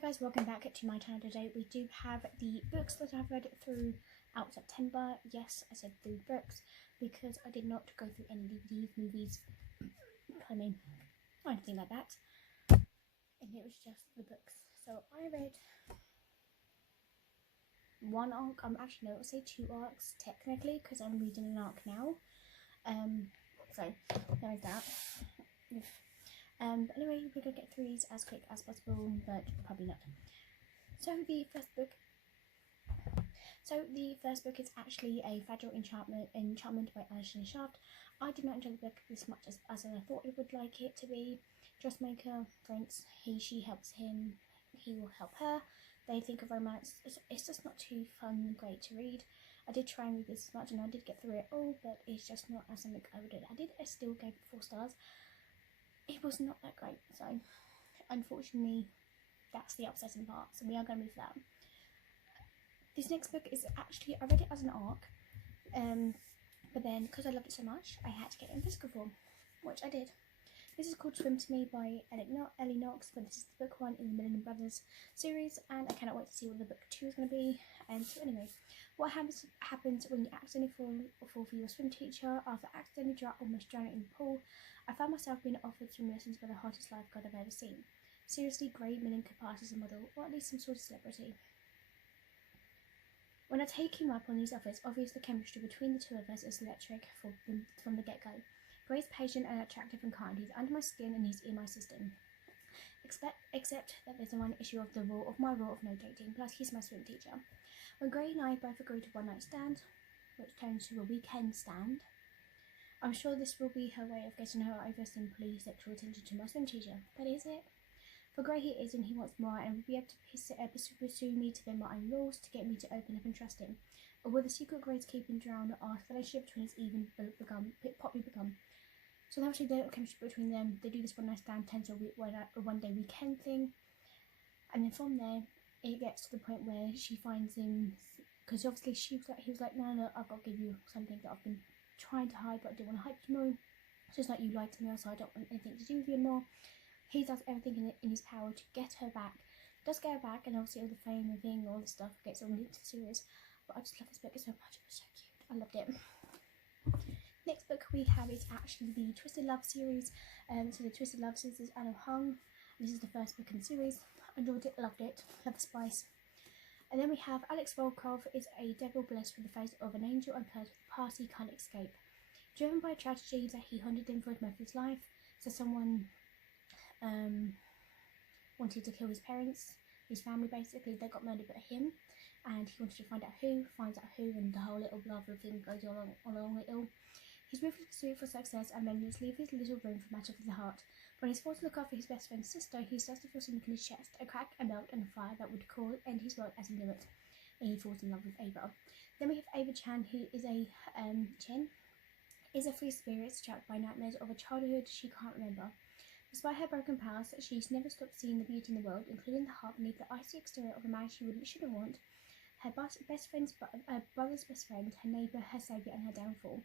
guys, welcome back to my channel. Today we do have the books that I've read throughout September. Yes, I said 3 books because I did not go through any DVDs, movies, or anything like that, and it was just the books. So I read one arc. Actually no, I'll say 2 arcs technically because I'm reading an arc now. So there is that. But anyway, we're going to get through these as quick as possible, but probably not. So the first book is actually a Fragile Enchantment by Alison Shaft. I did not enjoy the book as much as I thought it would like it to be. Dressmaker, Prince, she helps him, he will help her. They think of romance. It's just not too fun and great to read. I did try and read this as much and I did get through it all, but it's just not as something I would do. I still gave it 4 stars. It was not that great, so unfortunately that's the upsetting part, so we are going to move that. This next book is actually, I read it as an arc, but then because I loved it so much I had to get it in physical form, which I did. This is called Swim to Me by Ellie Knox, but this is the book 1 in the Millennium Brothers series, and I cannot wait to see what the book 2 is going to be. So anyway, what happens when you accidentally fall for your swim teacher? After accidentally almost drowning in the pool, I found myself being offered swim lessons by the hottest lifeguard I've ever seen. Seriously, Grey Millen could pass as a model, or at least some sort of celebrity. When I take him up on these offers, obviously the chemistry between the two of us is electric from the get-go. Grey's patient and attractive and kind. He's under my skin and he's in my system. Except that there's one issue of my rule of no dating, plus he's my swim teacher. When Grey and I both agree to one night stand, which turns to a weekend stand, I'm sure this will be her way of getting her over simply sexual attention to my swim teacher. But is it? For Grey he isn't, he wants more and will be able to pursue me to bend my own rules to get me to open up and trust him. Or will the secret Grey's keeping drown our relationship between us even become? So obviously the chemistry between them, they do this one night stand, turns to a one day weekend thing, and then from there it gets to the point where she finds him, because obviously he was like, no, I've got to give you something that I've been trying to hide, but I didn't want to hype you more. It's just like, you lied to me, so I don't want anything to do with you anymore. He does everything in his power to get her back. Does get her back, and obviously all the fame and thing, all the stuff gets all into the series. But I just love this book so much. It was so cute. I loved it. Next book we have is actually the Twisted Love series. So the Twisted Love series is Anna Hung. This is the first book in the series. Enjoyed it, loved it, love the spice. And then we have Alex Volkov is a devil blessed with the face of an angel and party can't escape. Driven by a tragedy that he hunted him for most of his life, so someone wanted to kill his parents, his family basically. They got murdered but him, and he wanted to find out who, finds out who, and the whole little blah blah thing goes along with it. He's ruthless pursuit for success and manages to leave his little room for matter for the heart. When he's forced to look after his best friend's sister, he starts to feel something in his chest, a crack, a melt, and a fire that would end his world as he knew it. And he falls in love with Ava. Then we have Ava Chan, who is a free spirit trapped by nightmares of a childhood she can't remember. Despite her broken past, she's never stopped seeing the beauty in the world, including the heart beneath the icy exterior of a man she shouldn't want. Her brother's best friend, her neighbour, her saviour, and her downfall.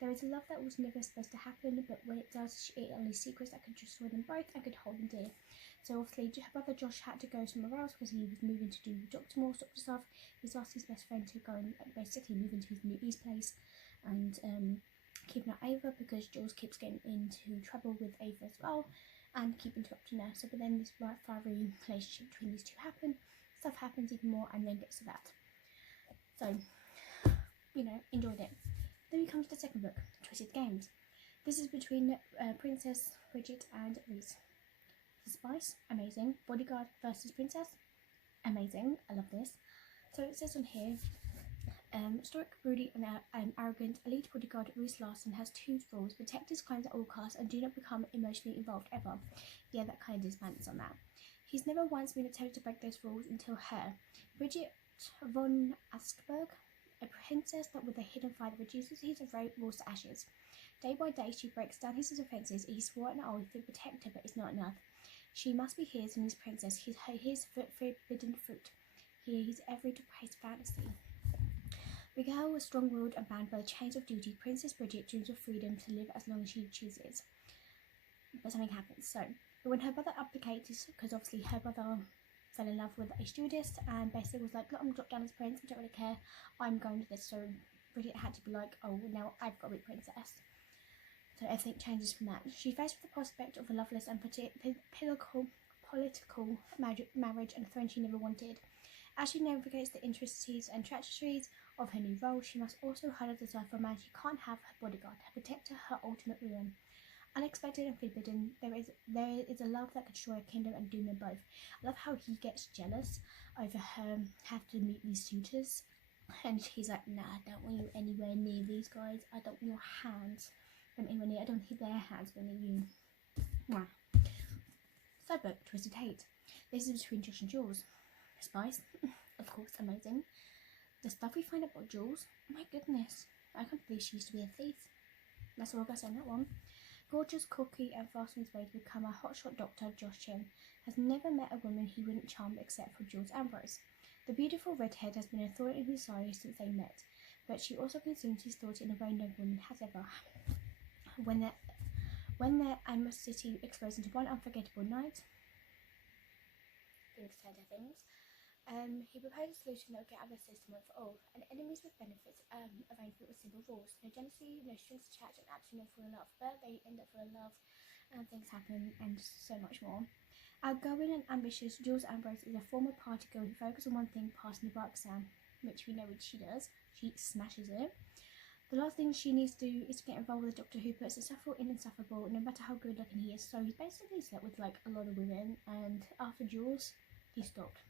There is a love that was never supposed to happen, but when it does, it unleashes secrets that could destroy them both and could hold them dear. So obviously, her brother Josh had to go somewhere else because he was moving to do doctor stuff. He's asked his best friend to go and basically move into his new East place and keep an eye on Ava, because Jules keeps getting into trouble with Ava as well and keep interrupting her. So but then this fiery relationship between these two stuff happens even more, and then gets to that. So, enjoyed it. Then we come to the second book, Twisted Games. This is between Princess Bridget and Reese. The spice, amazing. Bodyguard versus Princess, amazing. I love this. So it says on here, stoic, broody, and arrogant elite bodyguard Reese Larson has 2 rules: protect his clients at all costs and do not become emotionally involved ever. Yeah, that kind of disbands on that. He's never once been attempted to break those rules until her, Bridget von Askberg, a princess that with a hidden fire that reduces his rules to ashes. Day by day she breaks down his defences. He swore an oath to protect her, but it's not enough. She must be his and his princess, his forbidden fruit. He is every depraved fantasy. Miguel was strong-willed and bound by the chains of duty. Princess Bridget dreams of freedom to live as long as she chooses. But something happens. So, but when her brother abdicates, because obviously her brother fell in love with a stewardess and basically was like, look, I'm dropped down as prince, I don't really care, I'm going to this. So really it had to be like, oh, now I've got to be princess. So everything changes from that. She faced with the prospect of a loveless and political marriage and a throne she never wanted. As she navigates the intricacies and treacheries of her new role, she must also hide a desire for a man she can't have, her bodyguard, her protector, her ultimate ruin. Unexpected and forbidden, there is a love that could destroy a kingdom and doom them both. I love how he gets jealous over her have to meet these suitors, and he's like, nah, I don't want you anywhere near these guys. I don't want your hands anywhere near. I don't want their hands near you. Mwah. Third book, Twisted Hate. This is between Josh and Jules. Spice, of course, amazing. The stuff we find out about Jules, oh my goodness, I can't believe she used to be a thief. That's all I gotta say on that one. Gorgeous, cocky, and fast on his way to become a hotshot doctor, Josh Chin has never met a woman he wouldn't charm except for Jules Ambrose. The beautiful redhead has been a thorn in his side since they met, but she also consumes his thoughts in a way no woman has ever. When their Amos City explodes into one unforgettable night, he proposed a solution that would get out of the system once for all. An enemies with benefits arrangement with simple rules. No jealousy, no strings attached, and absolutely no fall in love. But they end up falling in love, and things happen, and so much more. Outgoing and ambitious, Jules Ambrose is a former party girl who focuses on one thing, passing the bar exam, which we know what she does. She smashes it. The last thing she needs to do is to get involved with a doctor who puts insufferable in insufferable, no matter how good looking he is. So he's basically slept with like a lot of women, and after Jules, he stopped.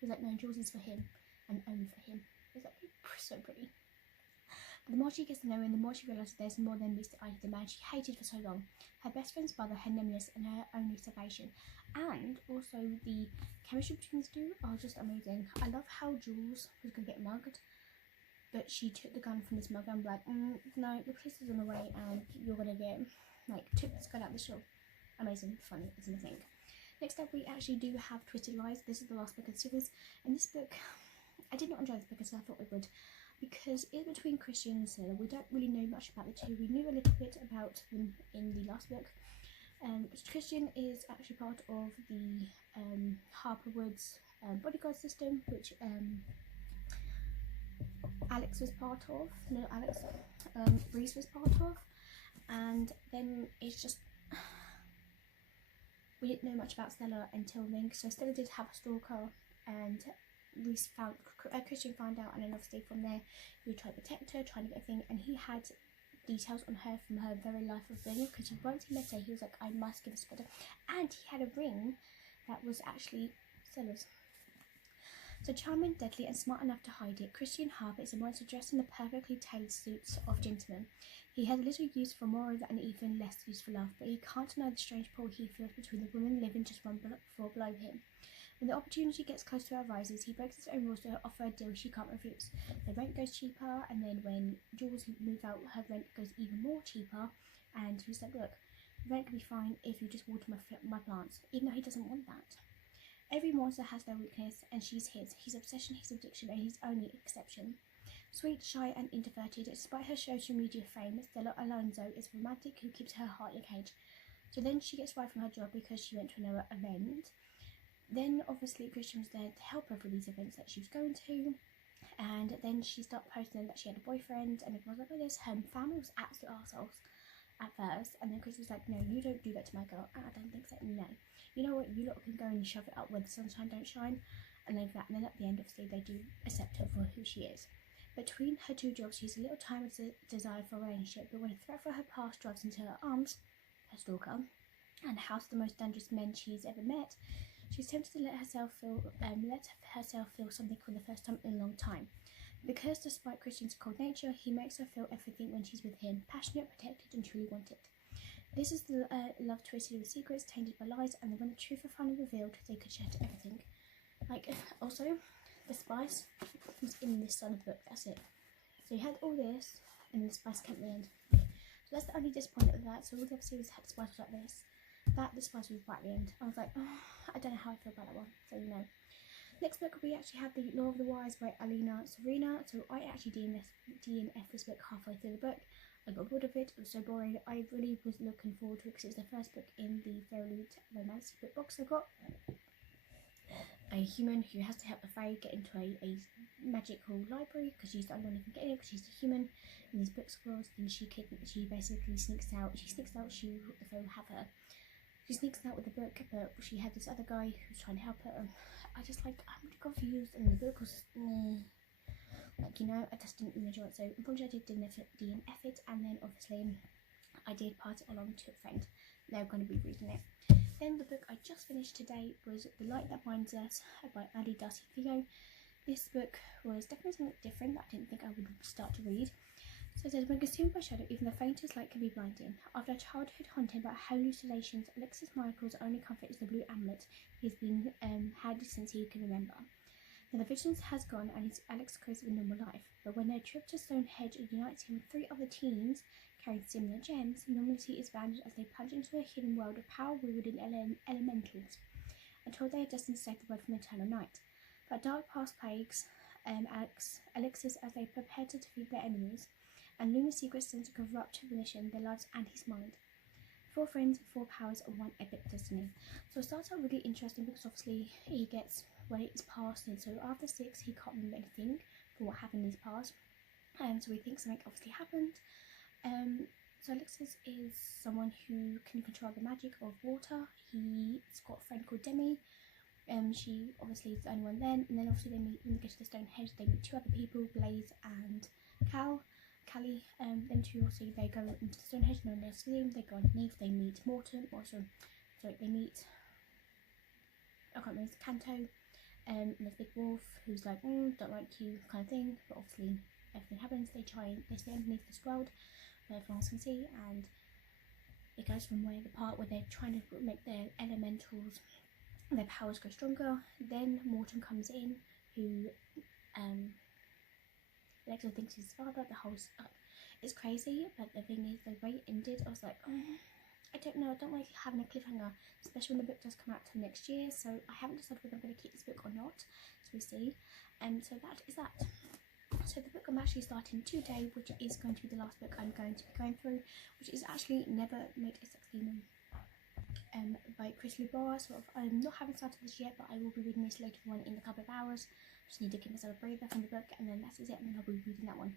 He's like, no, Jules is for him, and only for him. He's like, so pretty. But the more she gets to know him, the more she realises there's more than Mr. Ida, the man she hated for so long. Her best friend's brother, her nemesis, and her only salvation. And also the chemistry between these two are just amazing. I love how Jules was going to get mugged, but she took the gun from this mugger and was like, no, the police is on the way and you're going to get, like, took this gun out the shop. Amazing, funny, isn't it? Next up, we actually do have Twisted Lies. This is the last book of the series. And this book, I did not enjoy this book as I thought we would, because it's between Christian and Sailor. We don't really know much about the two. We knew a little bit about them in the last book. Christian is actually part of the Harper Woods bodyguard system, which Alex was part of. No, Alex, Reese was part of. And then it's just, we didn't know much about Stella until then. So Stella did have a stalker, and Reese found, Christian found out, and then obviously from there he would try to protect her, trying to get a thing, and he had details on her from her very life of living, because once he met her, he was like, I must give this to her. And he had a ring that was actually Stella's. So charming, deadly, and smart enough to hide it, Christian Harper is a monster dressed in the perfectly tailored suits of gentlemen. He has little use for moral and even less use for love, but he can't deny the strange pull he feels between the women living just one floor below him. When the opportunity gets close to her rises, he breaks his own rules to offer a deal she can't refuse. The rent goes cheaper, and then when Jules moves out, her rent goes even more cheaper, and he's like, look, rent can be fine if you just water my plants, even though he doesn't want that. Every monster has their weakness, and she's his obsession, his addiction, and his only exception. Sweet, shy, and introverted, despite her social media fame, Stella Alonso is romantic who keeps her heart in a cage. So then she gets fired from her job because she went to another event. Then obviously Christian was there to help her for these events that she was going to, and then she started posting that she had a boyfriend, and everyone was like, oh, this. Her family was absolute arseholes at first, and then Christian was like, no, you don't do that to my girl. I don't think so. No, you know what, you lot can go and shove it up where the sunshine don't shine, and like that. And then at the end, obviously, they do accept her for who she is. Between her two jobs, she has a little time of desire for relationship, but when a threat for her past drives into her arms, her stalker, and house the most dangerous men she's ever met, she's tempted to let herself feel something for the first time in a long time. Because despite Christian's cold nature, he makes her feel everything when she's with him, passionate, protected, and truly wanted. This is the love twisted with secrets, tainted by lies, and when the truth are finally revealed, they could shatter everything. Like, also, the spice was in this side of the book, that's it. So you had all this, and the spice came at the end. So that's the only disappointment of that. So all the other series had spice like this. The spice was right at the end. I was like, oh, I don't know how I feel about that one, so you know. Next book, we actually have The Law of the Wise by Alina Serena. So I actually DNF this book halfway through the book. I got bored of it. It was so boring. I really was looking forward to it because it's the first book in the Fairly Romance book box I got. a human who has to help the Fae get into a magical library because she's the only one who can get in because she's a human in these bookstores. Then she basically sneaks out. The Fae will have her. She sneaks out with the book, but she had this other guy who's trying to help her. I'm really confused, and the book was I just didn't really enjoy it. So unfortunately I did DNF it, and then obviously I did pass it along to a friend. They're going to be reading it. Then the book I just finished today was The Light That Binds Us by Ali Darcy Theo. This book was definitely something different that I didn't think I would start to read. So it says, when consumed by shadow, even the faintest light can be blinding. After a childhood haunted by hallucinations, Alexis Michael's only comfort is the blue amulet he's been had since he can remember. Now the vision has gone and Alex craves a normal life, but when their trip to Stonehenge unites him with 3 other teens carrying similar gems, normality is vanished as they plunge into a hidden world of power-wielding elementals, until they are destined to save the world from eternal night. But dark past plagues Alexis as they prepare to defeat their enemies, and Luna's secret sends to corrupt the mission, their lives and his mind. 4 friends, 4 powers, and 1 epic destiny. So it starts out really interesting because obviously he gets his past, and so after 6 he can't remember anything for what happened in his past. So he thinks something obviously happened. So Alexis is someone who can control the magic of water. He's got a friend called Demi. She obviously is the only one then, and then obviously they meet when they get to the Stonehenge. They meet 2 other people, Blaze and Callie. Then 2 also they go into the Stonehenge, no one else sees them. They go underneath. They meet Morton. They meet I can't remember, Kanto. And there's Big Wolf who's like, don't like you kind of thing, but obviously everything happens. They stay underneath this world where everyone else can see, and it goes from the part where they're trying to make their elementals, their powers go stronger. Then Morton comes in, who Alexa thinks is his father. The whole it's crazy, but the thing is, the way it ended, I was like, I don't know, I don't like having a cliffhanger, especially when the book does come out till next year, so I haven't decided whether I'm going to keep this book or not, so we'll see. So that is that. So the book I'm actually starting today, which is going to be the last book I'm going to be going through, which is actually Never Made a Sex Demon by Chris Lubara. So I haven't started this yet, but I will be reading this later on in a couple of hours. Just need to give myself a breather from the book, and then that is it, and then I'll be reading that one.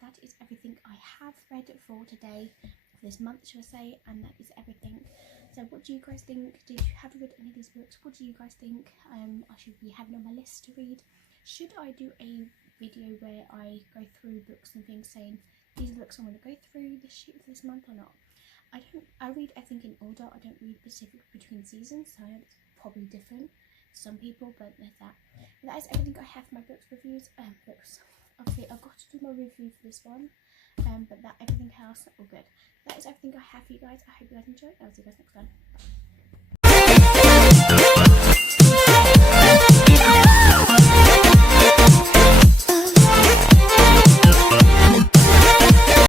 That is everything I have read for today, for this month, shall I say, and that is everything. So what do you guys think? Have you read any of these books? What do you guys think I should be having on my list to read? Should I do a video where I go through books and things, saying these are the books I want to go through this month or not? I read everything in order. I don't read specific between seasons, so it's probably different to some people, but there's that. But that is everything I have for my books reviews. Obviously I've got to do my review for this one, but everything else all good. That is everything I have for you guys. I hope you guys enjoyed. I'll see you guys next time. Bye.